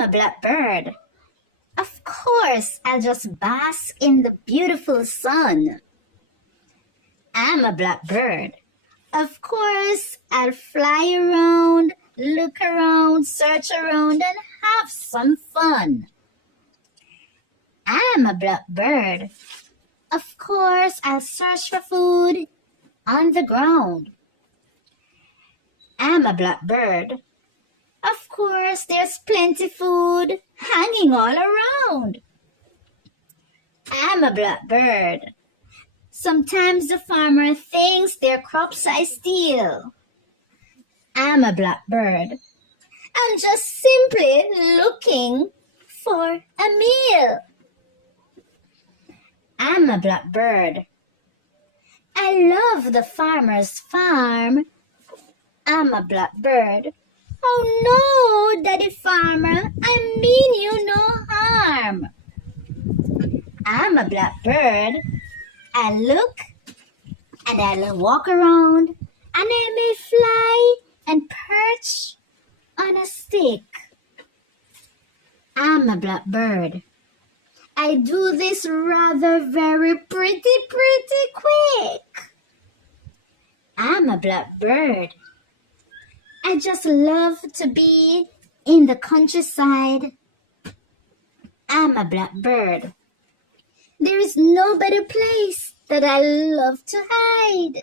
I'm a blackbird. Of course, I'll just bask in the beautiful sun. I'm a blackbird. Of course, I'll fly around, look around, search around, and have some fun. I'm a blackbird. Of course, I'll search for food on the ground. I'm a blackbird. Of course, there's plenty food hanging all around. I'm a blackbird. Sometimes the farmer thinks their crops I steal. I'm a blackbird. I'm just simply looking for a meal. I'm a blackbird. I love the farmer's farm. I'm a blackbird. Oh no, Daddy Farmer, I mean you no harm. I'm a blackbird. I look and I'll walk around and I may fly and perch on a stick. I'm a blackbird. I do this rather very pretty quick. I'm a blackbird. I just love to be in the countryside. I'm a blackbird. There is no better place that I love to hide.